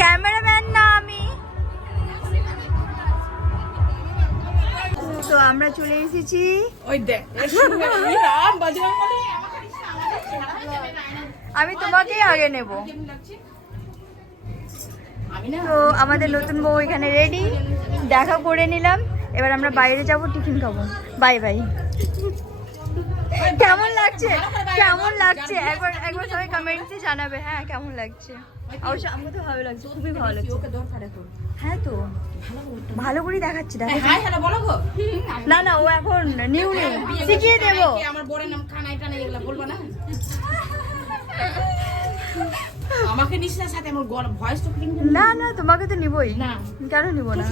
Cameraman না আমি। তো আমরা চলে এসেছি। আমি তোমাকেই আগে নেব। তো আমাদের নতুন বউ এখানে রেডি, দেখা করে নিলাম। এবার আমরা বাইরে যাব, টিফিন খাবো। Bye bye. কেমন লাগছে, কেমন লাগছে একবার একবার সবাই কমেন্টে জানাবে। হ্যাঁ কেমন লাগছে? অবশ্যই আমাকে তো ভালো লাগছে, খুবই ভালো লাগছে। হ্যাঁ তো ভালো করে দেখাচ্ছি, দেখাচ্ছি। না না ও এখন নিউ নিউ শিখিয়ে দেবো। আমার বরের নাম খানা এটা নাই, এগুলা বলবো না। আমাকে নিশ্চয় সাথে আমার ভয়েস তো না না তোমাকে তো নিবই। না কেন নিব না?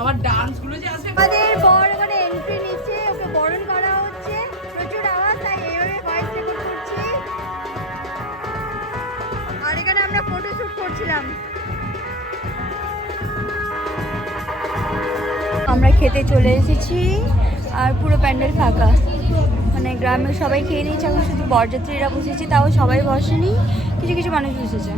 আমার ডান্স গুলো যে আছে। আমাদের বর মানে এন্ট্রি নিচ্ছে, ওকে বরণ করা হচ্ছে। প্রচুর আওয়াজ, তাই এইভাবে ভয়েস রেকর্ড করছি। আর এখানে আমরা ফটো শুট করছিলাম। আমরা খেতে চলে এসেছি আর পুরো প্যান্ডেল ফাঁকা, মানে গ্রামের সবাই খেয়ে নিয়েছে। এখন শুধু বরযাত্রীরা বসেছে, তাও সবাই বসেনি, কিছু কিছু মানুষ বসেছে।